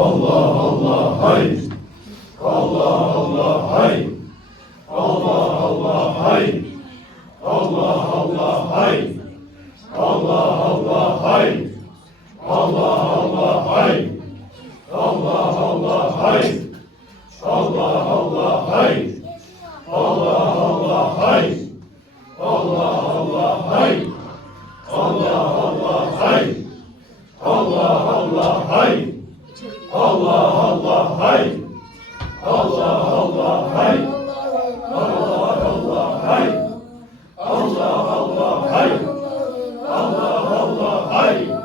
Allah Allah hay. Allah Allah hay. Allah Allah hay. Hari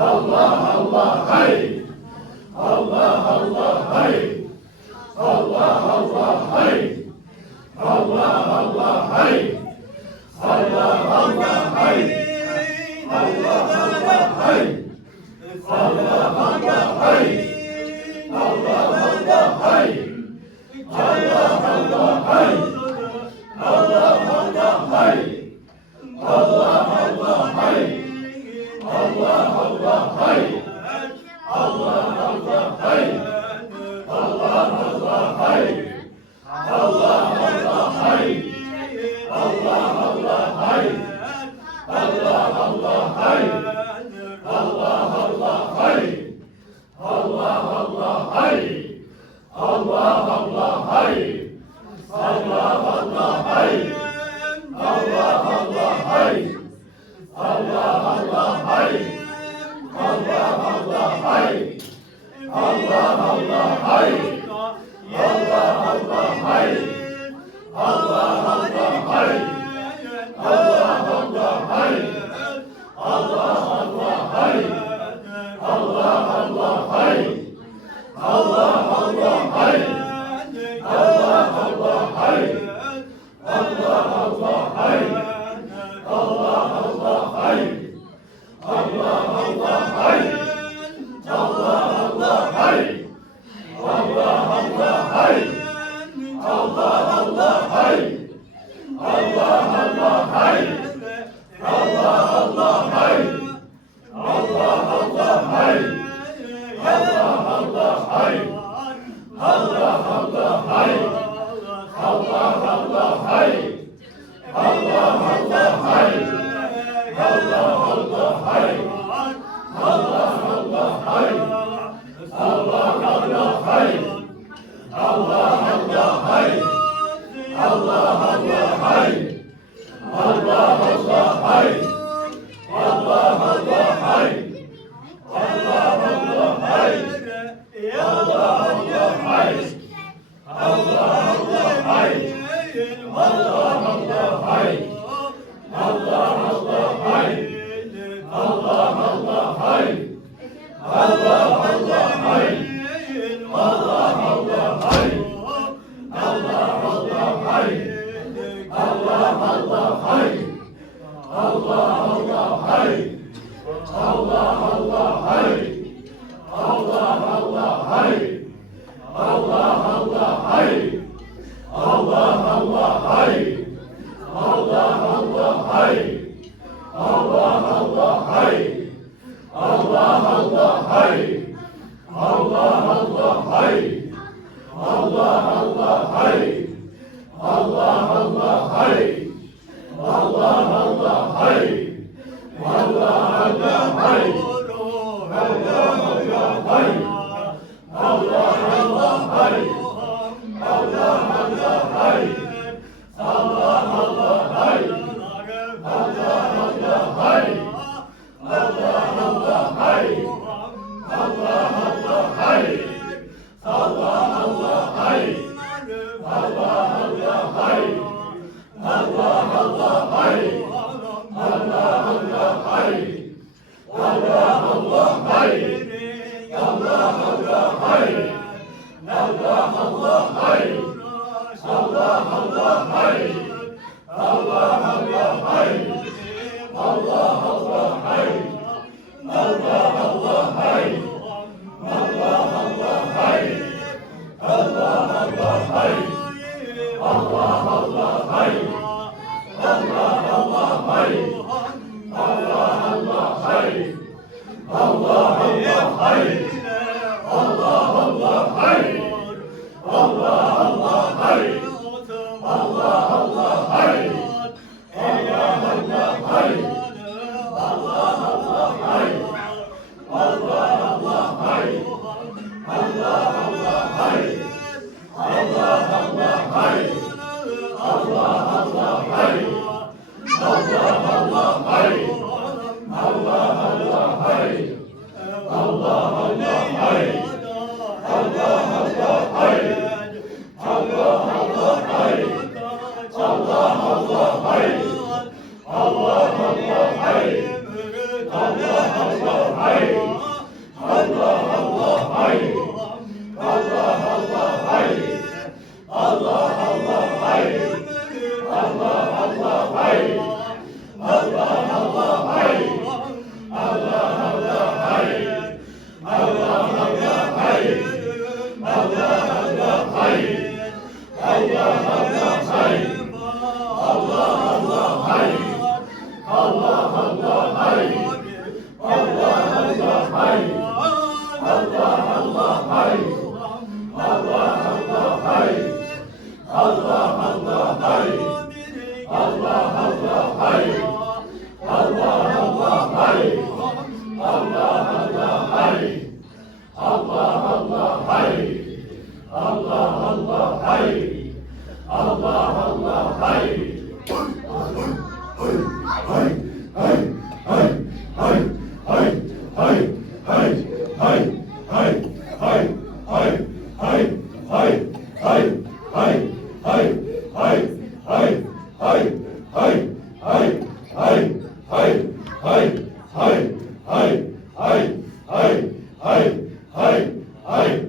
Allah Allah hay. Allah Allah hay. Allah Allah hay. Allah Allah hay. Allah Allah hay. Allah Allah hay. Allah Allah hay. Allah Allah hay. Allah Allah hay. Allah Allah hay. Allah Allah hay. Allah Allah hayır. Allah Allah hayır. Allah Allah hayır. Allah Allah hayır. Allah Allah hayır. Allah, Allah, hayır. Allah hay Allah Amém. Allah, Allah, hayır. Allah hayır,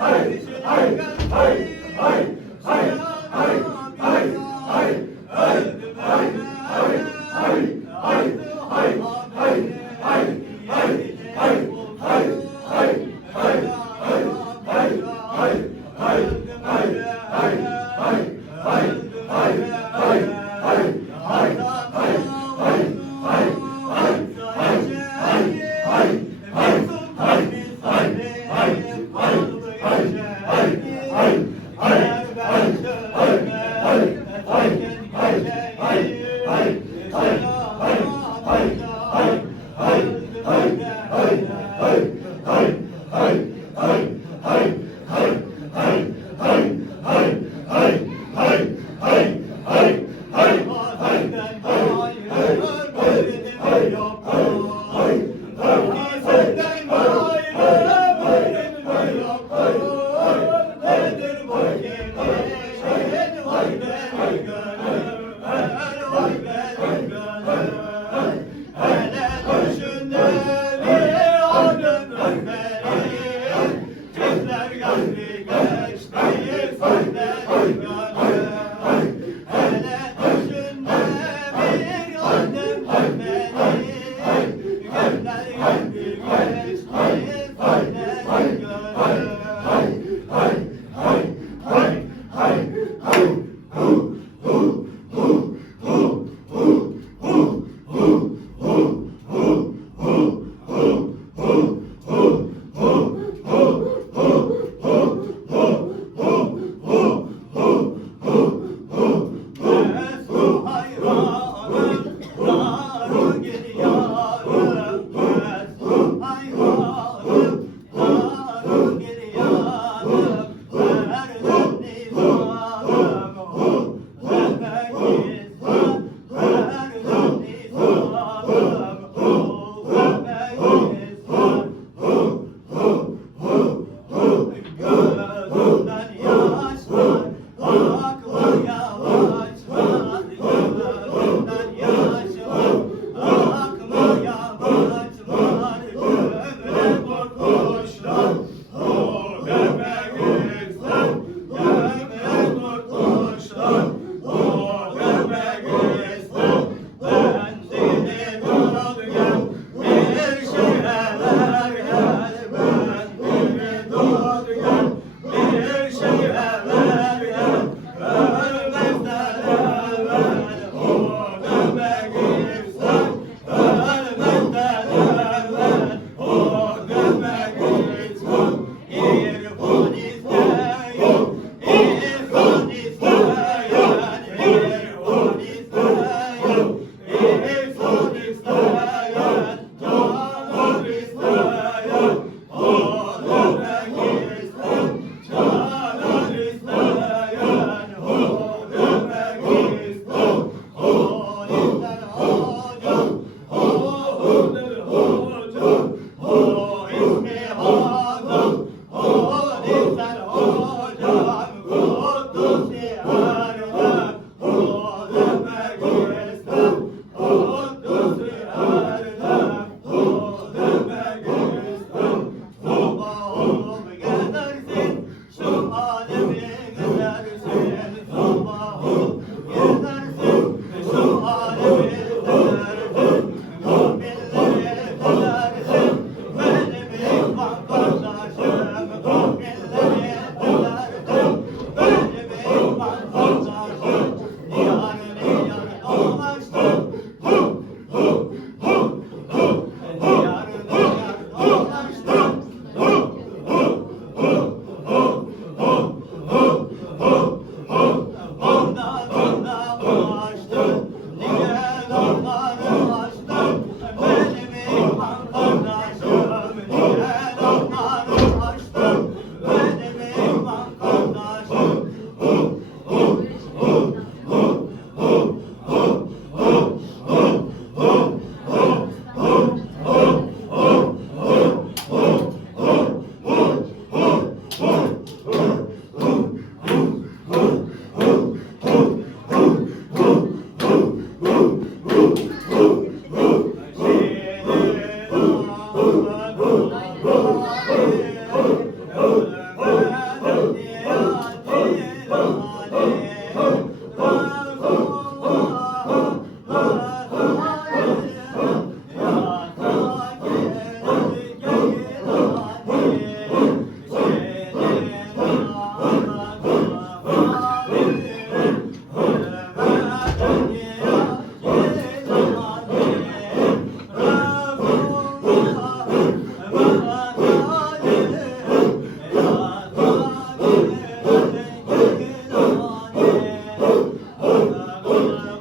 Hare Hare Hare hey, hey, hey, hey.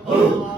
Oh.